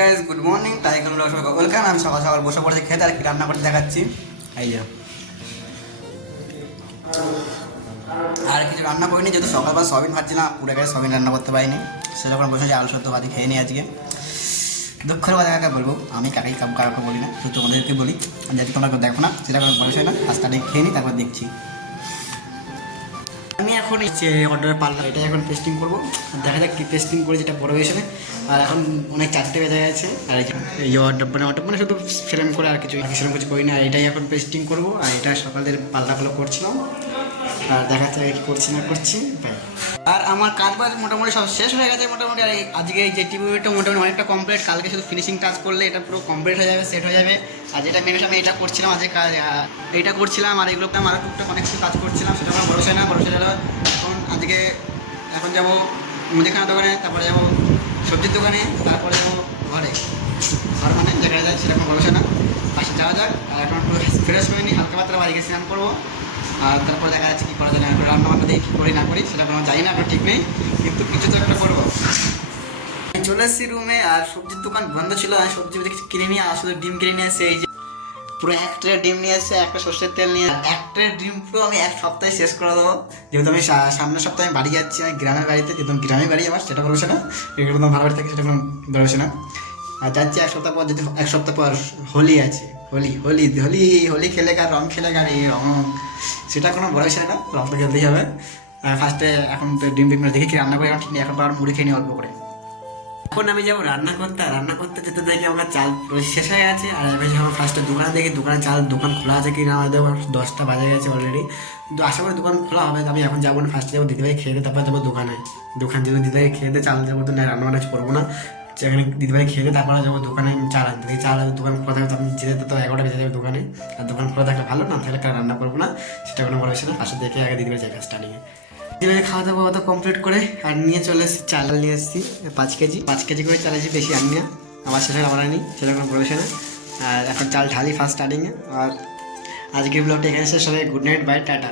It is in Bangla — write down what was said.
Guys good morning tiger blog সবাইকে ওয়েলকাম। আমি সকাল সকাল বসে পড়েছি খেতে আর কি রান্না করতে দেখাচ্ছি। এই যে আর কিছু রান্না করিনি, যেহেতু সকালবেলা সবিন ভাজছিলাম, পুরো গায়ে সবিন রান্না করতে পারিনি। সেরকম বসে যে আলু সত্য ভাজি খেয়ে নিই আজকে। দুঃখের কথা কাকে বলবো, আমি কাকে কাউকে বলি না, শুধু তোমাদেরকে বলি। যদি তোমরা দেখো না সেটা কোনো বয়স হয় না, ফার্স্টে খেয়ে নিই তারপর দেখছি। আমি এখন অর্ডারের পাল্লা এটা এখন পেস্টিং করবো, দেখা যাক কি পেস্টিং করে, যেটা বড় হয়েছে। আর এখন অনেক 4টে বেজে গেছে। আর এই অর্ডার মানে শুধু ফ্রেম করে আর কিছু সেরকম কিছু করি না। আর এটাই এখন পেস্টিং করবো। আর এটা সকালের পাল্লাগুলো করছিলাম, আর দেখা যাচ্ছে কি করছি না করছি। আর আমার কাজ বাজ মোটামুটি সব শেষ হয়ে গেছে মোটামুটি। আর আজকে যে টিভিটা মোটামুটি অনেকটা কমপ্লিট, কালকে শুধু ফিনিশিং টাচ করলে এটা পুরো কমপ্লিট হয়ে যাবে, সেট হয়ে যাবে। আর যেটা মেন আমি এটা করছিলাম আজকে কাজ, এইটা করছিলাম। আর এগুলো আরও টুকটাক অনেক কিছু কাজ করছিলাম, সেটা আমার ভরসা না ভরসা গেল। এখন যাবো মুদিখানা দোকানে, তারপরে যাবো সবজির দোকানে, তারপরে যাবো ঘর মানে যেখানে যায় সেরকম ভরসা না। পাশে যাওয়া যাক। আর এখন একটু ফ্রেশ হয়ে নিই, হালকা পাতলা বাড়ি গিয়ে স্নান করবো। আর তারপরে দেখা যাচ্ছে কী করা যায় না, রান্না বান্না দিয়ে কী করি না করি সেটা কোনো জানি না, এখন ঠিক নেই, কিন্তু কিছু তো একটা করবো। চলে এসেছি রুমে। আর সবজির দোকান বন্ধ ছিল, আমি সবজি কিনে নিয়ে শুধু ডিম কিনে নিয়ে এসে এই যে পুরো 1 ট্রে ডিম নিয়ে এসে, একটা সর্ষের তেল নিয়ে 1 ট্রে ডিম পুরো আমি 1 সপ্তাহে শেষ করে দেবো। যেহেতু আমি সামনের সপ্তাহে বাড়ি যাচ্ছি, আমি গ্রামের বাড়িতে, যেহেতু গ্রামের বাড়ি আমার, সেটা বলছে না, এগুলো তো ভালো বাড়ি থাকে সেটা কোনো বেরোছে না। আর যাচ্ছি 1 সপ্তাহ পর, যদি 1 সপ্তাহ পর হোলি আছে, হোলি হোলি হোলি হোলি খেলে আর রং খেলে আর এই রং, সেটা কোনো বড় বিষয় না, রং তো খেলতেই হবে। ফার্স্টে এখন তো ডিম দেখি কি রান্না করে, এখন ঠিক নেই, এখন আবার মুড়ি খেয়ে নিই অল্প করে। এখন আমি যাবো রান্না করতে যেতে দেখি আমার চাল শেষ হয়ে গেছে। আর আমি যাবো ফার্স্টে দোকানে, দেখি দোকান খোলা আছে কি না। আমাদের 10টা বাজে গেছে অলরেডি, কিন্তু আশা করি দোকান খোলা হবে। আমি এখন যাবো না, ফার্স্টে যাবো দিদিভাই খেয়ে দিয়ে, তারপর যাবো দোকানে। যদি দিদিভাই খেয়ে দিয়ে চাল যাবো, তো না রান্না বান্না করবো না, সেখানে দিদিভাই খেয়ে দিয়ে তারপরে যাবো দোকানে চাল আনতে। চাল দোকান খোলা থাকবে, তো আমি যেতে তো 11টা বেজে যাবে দোকানে। আর দোকান খোলা থাকলে ভালো, না থাকলে রান্না করবো না, সেটা কোনো বড় বিষয় না। পাশে দেখে আগে দিদিভাই যাবে স্টার্টিংয়ে। দিদিভাই খাওয়া দাওয়া কমপ্লিট করে আর নিয়ে চলে এসেছি চাল নিয়ে এসেছি 5 কেজি করে চাল এসেছি, বেশি আনি না, আমার শেষে আমার আনি, সেটা কোনো বড় বিষয় না। আর এখন চাল ঢালি ফার্স্ট স্টার্টিংয়ে। আর আজকের ব্লগটা এখানে শেষ হবে। Good night, bye, tata.